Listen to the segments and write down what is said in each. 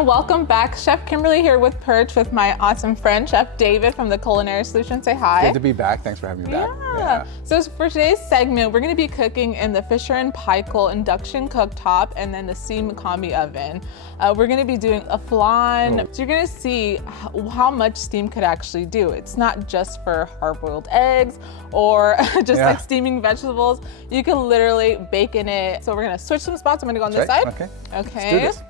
everyone, welcome back. Chef Kimberly here with PIRCH with my awesome friend, Chef David from the Culinary Solution. Say hi. Good to be back. Thanks for having me back. Yeah. So for today's segment, we're going to be cooking in the Fisher & Paykel Induction Cooktop and then the steam combi oven. We're going to be doing a flan. So you're going to see how much steam could actually do. It's not just for hard-boiled eggs or just like steaming vegetables. You can literally bake in it. So we're going to switch some spots. I'm going to go on this side. Okay. Okay. Let's do this.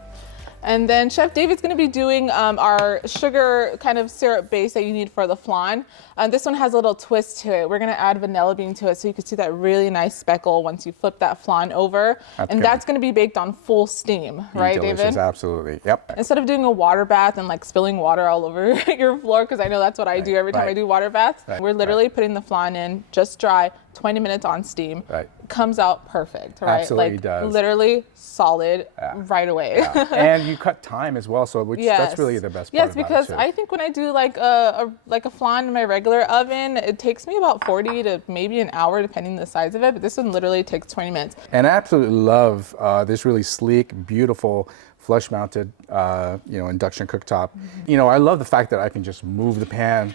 And then Chef David's gonna be doing our sugar kind of syrup base that you need for the flan. This one has a little twist to it. We're gonna add vanilla bean to it so you can see that really nice speckle once you flip that flan over. That's gonna be baked on full steam, right, Delicious, David? absolutely, yep. Instead of doing a water bath and like spilling water all over your floor, because I know that's what I do every time I do water baths, we're literally putting the flan in, just dry, 20 minutes on steam. Comes out perfect, right? Absolutely like does. Literally solid right away. And you cut time as well, so that's really the best part Yes, about because it too. I think when I do like a flan in my regular oven, it takes me about 40 to maybe an hour, depending on the size of it. But this one literally takes 20 minutes. And I absolutely love this really sleek, beautiful, flush-mounted, induction cooktop. You know, I love the fact that I can just move the pan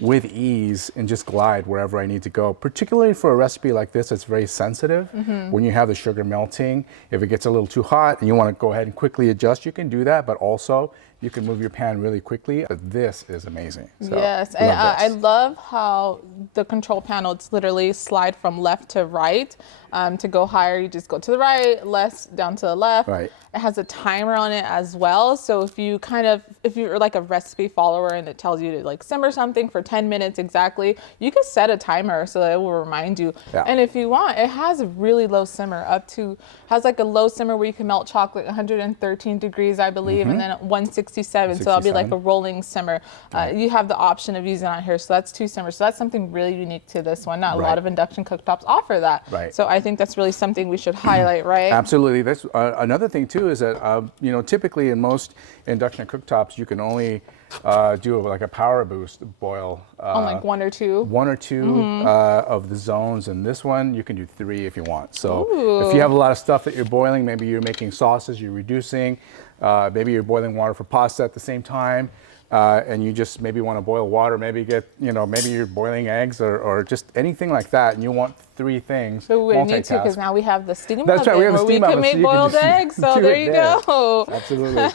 with ease and just glide wherever I need to go, particularly for a recipe like this that's very sensitive. When you have the sugar melting, if it gets a little too hot and you want to go ahead and quickly adjust, you can do that, but also you can move your pan really quickly. But this is amazing. So, yes, and I love how the control panel, it's literally slide from left to right. To go higher, you just go to the right, less down to the left. It has a timer on it as well. So if you're like a recipe follower and it tells you to like simmer something for 10 minutes exactly, you can set a timer so that it will remind you. And if you want, it has a really low simmer has like a low simmer where you can melt chocolate 113 degrees, I believe, and then 167. So that'll be like a rolling simmer. You have the option of using it on here. So that's 2 simmers. So that's something really unique to this one. Not a lot of induction cooktops offer that. So I think that's really something we should highlight, right? Absolutely. That's another thing too is that typically in most induction cooktops you can only do like a power boost boil on like one or two of the zones, and this one you can do 3 if you want. So if you have a lot of stuff that you're boiling, maybe you're making sauces, you're reducing, maybe you're boiling water for pasta at the same time. And you just maybe want to boil water, maybe maybe you're boiling eggs or just anything like that, and you want 3 things. So we need to, because now we have the steam oven. That's right, we have a steam oven, we can make boiled eggs. So there you go. Absolutely.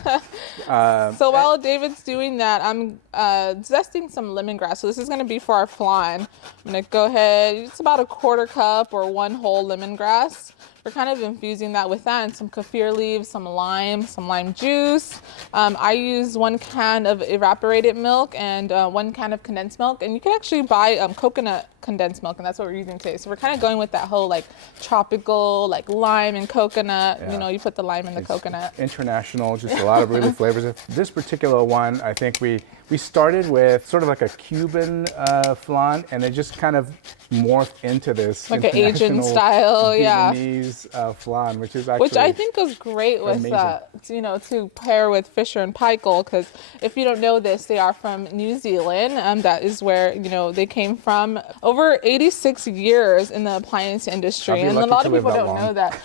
So while David's doing that, I'm zesting some lemongrass. So this is going to be for our flan. I'm going to go ahead. It's about a 1/4 cup or 1 whole lemongrass. We're kind of infusing that with that and some kaffir leaves, some lime juice. I use 1 can of evaporated milk and 1 can of condensed milk. And you can actually buy coconut condensed milk, and that's what we're using today. So we're kind of going with that whole like tropical, like lime and coconut. You know, you put the lime in the coconut. International, just a lot of really flavors. This particular one, I think we started with sort of like a Cuban flan, and it just kind of morphed into this like an Asian style, Vietnamese flan, which is actually I think goes great with to pair with Fisher & Paykel, because if you don't know this, they are from New Zealand. That is where they came from. Over 86 years in the appliance industry, and a lot of people don't know that.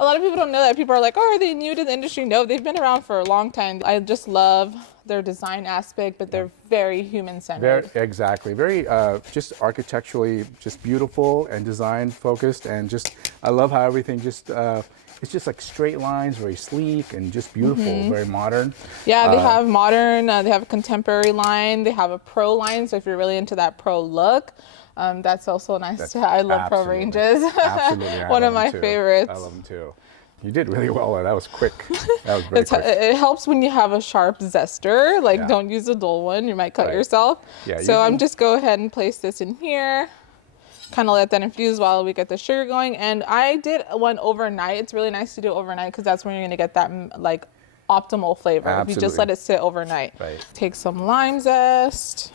A lot of people don't know that. People are like, oh, are they new to the industry? No, they've been around for a long time. I just love their design aspect, but they're very human-centered. Exactly. Very just architecturally just beautiful and design focused, and just I love how everything just it's just like straight lines, very sleek and just beautiful, very modern. Yeah, they have modern, they have a contemporary line, they have a pro line, so if you're really into that pro look, that's also nice to have. I love pro ranges. Absolutely. One of my favorites. I love them too. You did really well there. That was quick. That was very quick. It helps when you have a sharp zester. Like, don't use a dull one. You might cut yourself. So I'm just go ahead and place this in here. Kind of let that infuse while we get the sugar going. And I did one overnight. It's really nice to do it overnight because that's when you're going to get that like optimal flavor. If you just let it sit overnight. Take some lime zest.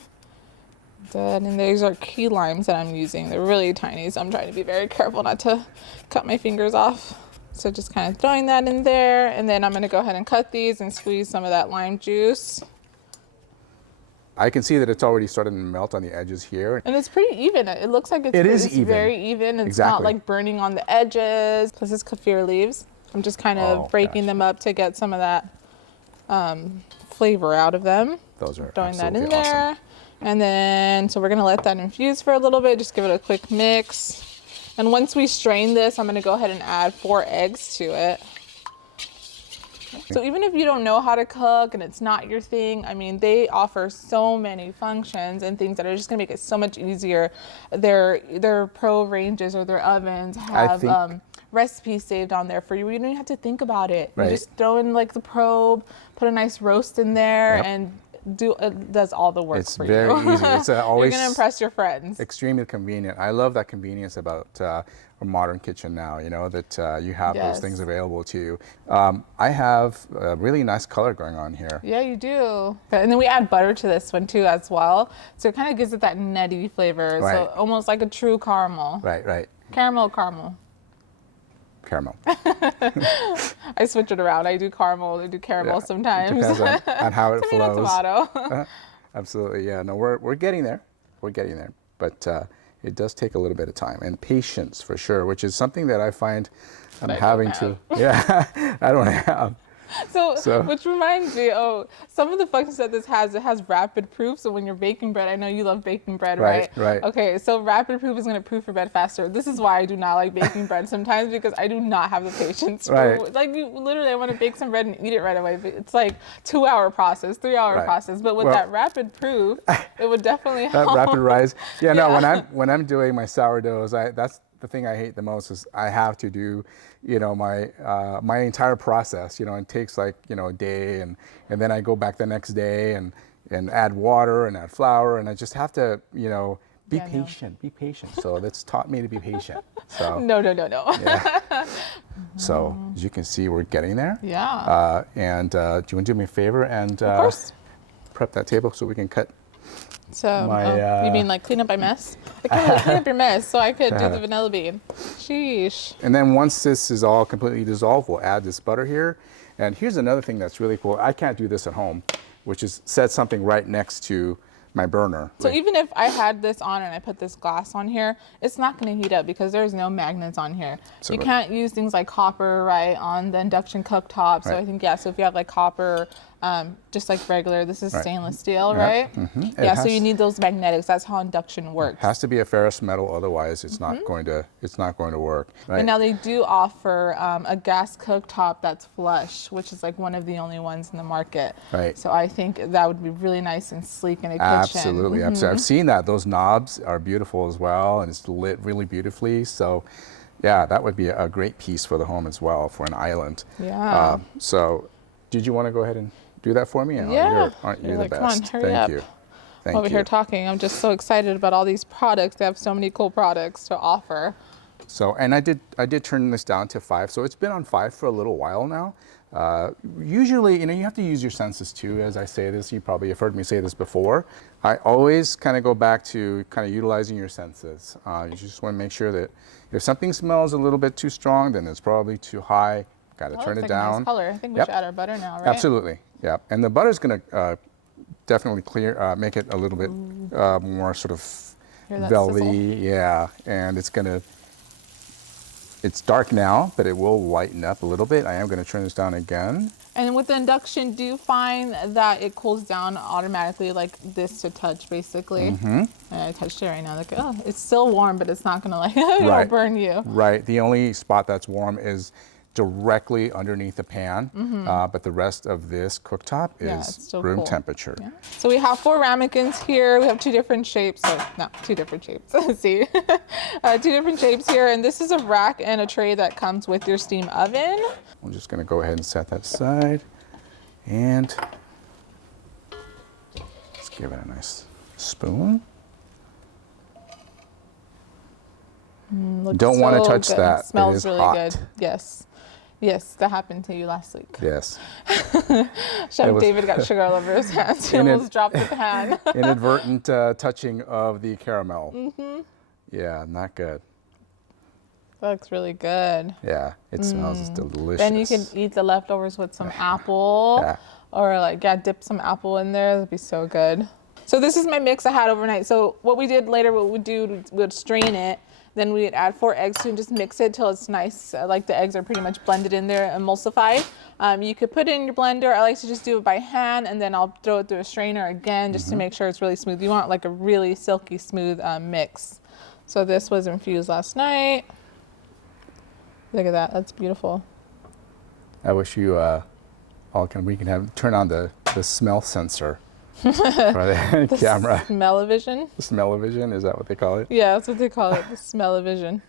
And these are key limes that I'm using. They're really tiny, so I'm trying to be very careful not to cut my fingers off. So just kind of throwing that in there, and then I'm going to go ahead and cut these and squeeze some of that lime juice. I can see that it's already starting to melt on the edges here. And it's pretty even. It looks like it's very even. It's not like burning on the edges. Plus it's kaffir leaves. I'm just kind of breaking them up to get some of that flavor out of them. Those are throwing that in absolutely awesome. there. And then, so we're gonna let that infuse for a little bit, just give it a quick mix. And once we strain this, I'm gonna go ahead and add 4 eggs to it. So even if you don't know how to cook and it's not your thing, I mean, they offer so many functions and things that are just gonna make it so much easier. Their pro ranges or their ovens have recipes saved on there for you. You don't even have to think about it. Right. You just throw in like the probe, put a nice roast in there, and it does all the work for you. It's very easy. It's always You're gonna impress your friends. Extremely convenient. I love that convenience about a modern kitchen now, you know, that you have those things available to you. I have a really nice color going on here. Yeah, you do. And then we add butter to this one too as well. So it kind of gives it that nutty flavor. Right. So almost like a true caramel. Right, right. Caramel. I switch it around. I do caramel, I do caramel sometimes. It depends on how it flows. Tomato. Absolutely, yeah. No, we're getting there. We're getting there. But it does take a little bit of time and patience for sure, which is something that I find I'm having to. Yeah, I don't have. So, which reminds me, some of the functions that this has, it has rapid proof. So when you're baking bread, I know you love baking bread, right? Right. Okay, so rapid proof is going to proof your bread faster. This is why I do not like baking bread sometimes, because I do not have the patience. Like, you literally, I want to bake some bread and eat it right away. But it's like 2-hour process, 3-hour process. But with that rapid proof, it would definitely help. That rapid rise. Yeah, no, when I'm doing my sourdoughs, that's the thing I hate the most is I have to do, you know, my entire process, you know, it takes like, you know, a day and then I go back the next day and add water and add flour and I just have to, you know, be patient. So that's taught me to be patient. So No. Yeah. So as you can see, we're getting there. Yeah. And do you want to do me a favor and of course. Prep that table so we can cut. So, you mean like clean up my mess? I can't really clean up your mess, so I could do the vanilla bean. Sheesh. And then once this is all completely dissolved, we'll add this butter here. And here's another thing that's really cool. I can't do this at home, which is set something right next to my burner. So even if I had this on and I put this glass on here, it's not going to heat up because there's no magnets on here. So you can't use things like copper, right, on the induction cooktop. So I think, so if you have like copper, just like regular, this is stainless steel, right? Mm-hmm. Yeah, so you need those magnetics. That's how induction works. It has to be a ferrous metal, otherwise it's not going to work. Right? And now they do offer a gas cooktop that's flush, which is like one of the only ones in the market. Right. So I think that would be really nice and sleek in a kitchen. Absolutely. I've seen that. Those knobs are beautiful as well, and it's lit really beautifully. So, yeah, that would be a great piece for the home as well, for an island. Yeah. So, did you want to go ahead and do that for me? Yeah. Aren't you the best? Come on, hurry up. Thank you. Over here talking, I'm just so excited about all these products. They have so many cool products to offer. So, and I did turn this down to 5. So it's been on 5 for a little while now. Usually, you know, you have to use your senses too. As I say this, you probably have heard me say this before. I always kind of go back to kind of utilizing your senses. You just want to make sure that if something smells a little bit too strong, then it's probably too high. Got to turn it down. Nice color. I think we should add our butter now, right? Absolutely. Yeah. And the butter's going to definitely make it a little bit more sort of velvety. Yeah. And it's dark now, but it will lighten up a little bit. I am going to turn this down again. And with the induction, do you find that it cools down automatically like this to touch, basically? And I touched it right now. Like, oh, it's still warm, but it's not going to like it'll burn you. Right. The only spot that's warm is directly underneath the pan, but the rest of this cooktop is room temperature. Yeah. So we have 4 ramekins here. We have 2 different shapes. No, 2 different shapes. See, 2 different shapes here, and this is a rack and a tray that comes with your steam oven. I'm just going to go ahead and set that aside, and let's give it a nice spoon. Don't want to touch that. It smells it is really hot. good. Yes. Yes, that happened to you last week. Yes. Chef David got sugar all over his hands. He almost dropped the pan. Inadvertent touching of the caramel. Yeah, not good. That looks really good. Yeah, it smells delicious. Then you can eat the leftovers with some apple, or like dip some apple in there. That'd be so good. So this is my mix I had overnight. So what we did later, what we'd do, we'd strain it, Then we'd add 4 eggs and just mix it till it's nice, like the eggs are pretty much blended in there, emulsified. You could put it in your blender. I like to just do it by hand, and then I'll throw it through a strainer again just to make sure it's really smooth. You want like a really silky smooth mix. So this was infused last night. Look at that, that's beautiful. I wish you we can have turn on the smell sensor for the camera. Smell-o-vision? The smell-o-vision, is that what they call it? Yeah, that's what they call it, the smell-o-vision.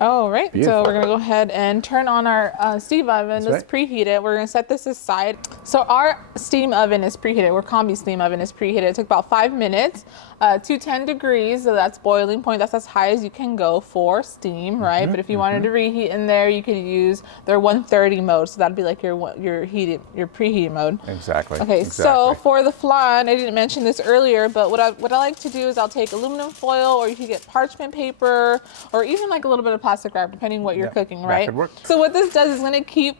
All right, Beautiful. so we're gonna go ahead and turn on our steam oven. Let's preheat it. We're gonna set this aside. So our steam oven is preheated. Our combi steam oven is preheated. It took about 5 minutes. 210 degrees, so that's boiling point. That's as high as you can go for steam, right? But if you wanted to reheat in there, you could use their 130 mode. So that'd be like your preheat mode. Exactly. Okay, so for the flan, I didn't mention this earlier, but what I like to do is I'll take aluminum foil, or you could get parchment paper, or even like a little bit of plastic wrap, depending what you're cooking, right? That could work. So what this does is going to keep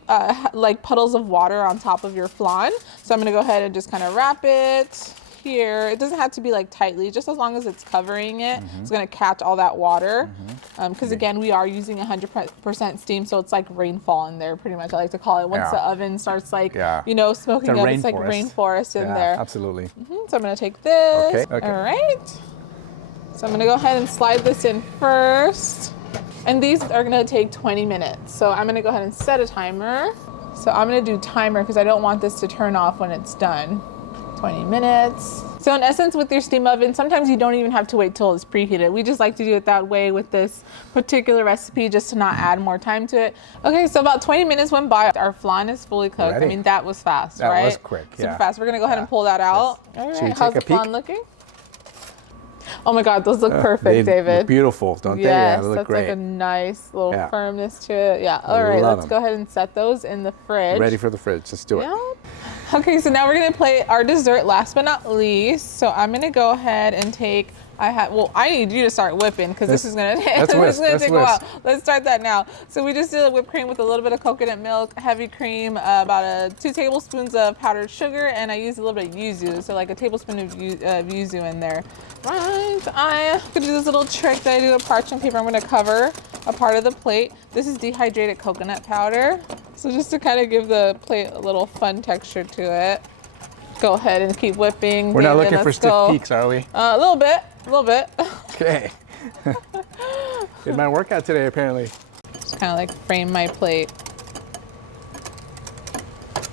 like puddles of water on top of your flan. So I'm going to go ahead and just kind of wrap it here. It doesn't have to be like tightly, just as long as it's covering it. It's going to catch all that water. Because again, we are using 100% steam, so it's like rainfall in there, pretty much. I like to call it. Once the oven starts like, you know, smoking up, it's like rainforest in there. Absolutely. So I'm going to take this. Okay. All right. So I'm going to go ahead and slide this in first. And these are going to take 20 minutes. So I'm going to go ahead and set a timer. So I'm going to do timer because I don't want this to turn off when it's done. 20 minutes. So in essence, with your steam oven, sometimes you don't even have to wait till it's preheated. We just like to do it that way with this particular recipe, just to not add more time to it. Okay, so about 20 minutes went by. Our flan is fully cooked. Ready. I mean, that was fast, that right? That was quick, Super fast. We're gonna go ahead and pull that out. All right, how's the flan looking? Oh my God, those look perfect, David. Look beautiful, don't they? Yes, They look that's great. like a nice little firmness to it. Yeah, all right, let's go ahead and set those in the fridge. Ready for the fridge, let's do it. Okay, so now we're gonna play our dessert last but not least. So I'm gonna go ahead and take, I need you to start whipping because this is gonna take a while. Let's start that now. So we just did a whipped cream with a little bit of coconut milk, heavy cream, about 2 tablespoons of powdered sugar, and I used a little bit of yuzu, so like a tablespoon of yuzu in there. Right, I'm gonna do this little trick that I do with parchment paper. I'm gonna cover a part of the plate. This is dehydrated coconut powder. So just to kind of give the plate a little fun texture to it. Go ahead and keep whipping. We're not looking for stiff peaks, are we? A little bit. Okay. Did my workout today, apparently. Just kind of like frame my plate.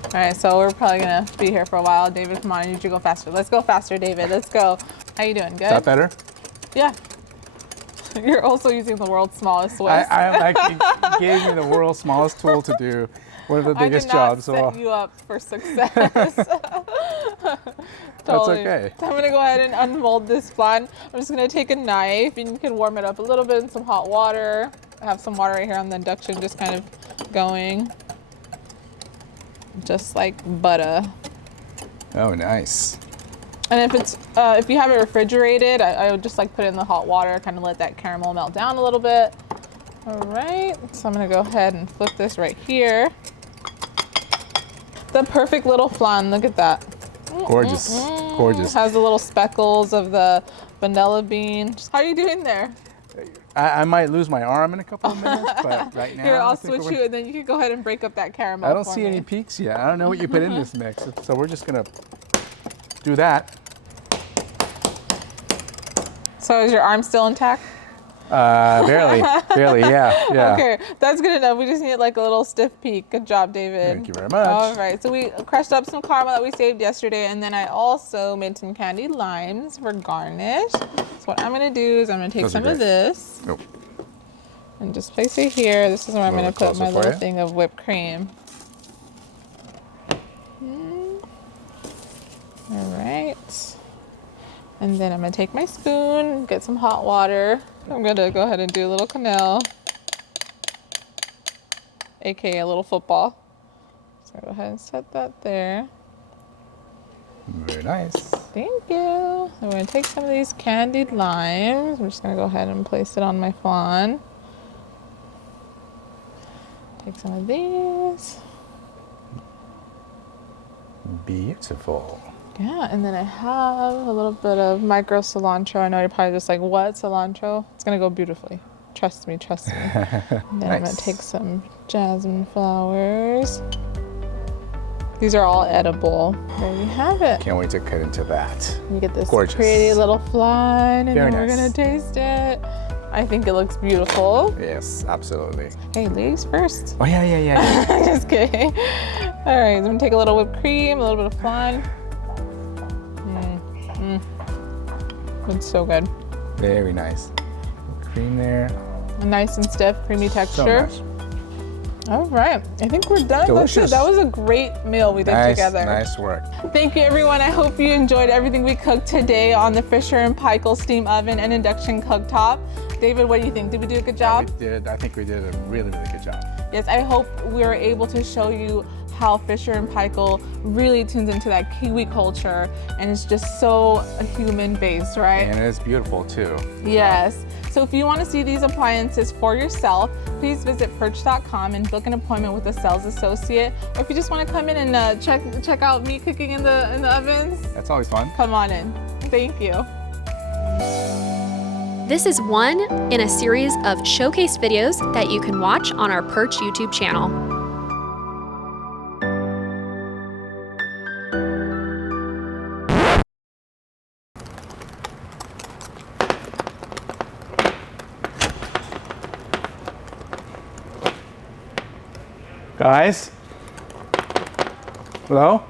All right, so we're probably gonna be here for a while. David, come on, I need you to go faster. Let's go faster, David, let's go. How you doing, good? Is that better? Yeah. You're also using the world's smallest whisk. I gave me the world's smallest tool to do one of the biggest jobs. I did not set you up for success. That's okay. I'm gonna go ahead and unmold this flan. I'm just gonna take a knife, and you can warm it up a little bit in some hot water. I have some water right here on the induction, just kind of going. Just like butter. Oh, nice. And if you have it refrigerated, I would just like put it in the hot water, kind of let that caramel melt down a little bit. All right, so I'm gonna go ahead and flip this right here. The perfect little flan, look at that. Gorgeous, gorgeous. Has the little speckles of the vanilla bean. How are you doing there? I might lose my arm in a couple of minutes, but right now. Here, I'll switch you, and then you can go ahead and break up that caramel. I don't see any peaks yet. I don't know what you put in this mix, so we're just gonna do that. So is your arm still intact? Barely, yeah. Okay, that's good enough. We just need like a little stiff peak. Good job, David. Thank you very much. All right, so we crushed up some caramel that we saved yesterday, and then I also made some candied limes for garnish. So what I'm gonna do is I'm gonna take some of this and just place it here. This is where I'm gonna put my little thing of whipped cream. All right. And then I'm gonna take my spoon, get some hot water. I'm gonna go ahead and do a little quenelle, AKA a little football. So go ahead and set that there. Very nice. Thank you. I'm gonna take some of these candied limes. I'm just gonna go ahead and place it on my flan. Take some of these. Beautiful. Yeah, and then I have a little bit of micro cilantro. I know you're probably just like, what, cilantro? It's gonna go beautifully. Trust me, trust me. And then I'm gonna take some jasmine flowers. These are all edible. There you have it. Can't wait to cut into that. You get this Gorgeous. pretty little flan, and Very then we're nice. gonna taste it. I think it looks beautiful. Yes, absolutely. Hey, ladies first. Oh yeah. Just kidding. All right, I'm gonna take a little whipped cream, a little bit of flan. It's so good. Very nice. Cream there. Nice and stiff, creamy texture. So nice. All right, I think we're done. Delicious. That was a great meal we did together. Nice work. Thank you, everyone. I hope you enjoyed everything we cooked today on the Fisher & Paykel steam oven and induction cooktop. David, what do you think? Did we do a good job? We did. I think we did a really good job. Yes, I hope we were able to show you how Fisher & Paykel really tunes into that Kiwi culture, and it's just so human-based, right? And it's beautiful too. Yes. So if you want to see these appliances for yourself, please visit PIRCH.com and book an appointment with a sales associate. Or if you just want to come in and check out me cooking in the ovens, That's always fun. come on in. Thank you. This is one in a series of showcase videos that you can watch on our PIRCH YouTube channel. Guys? Hello?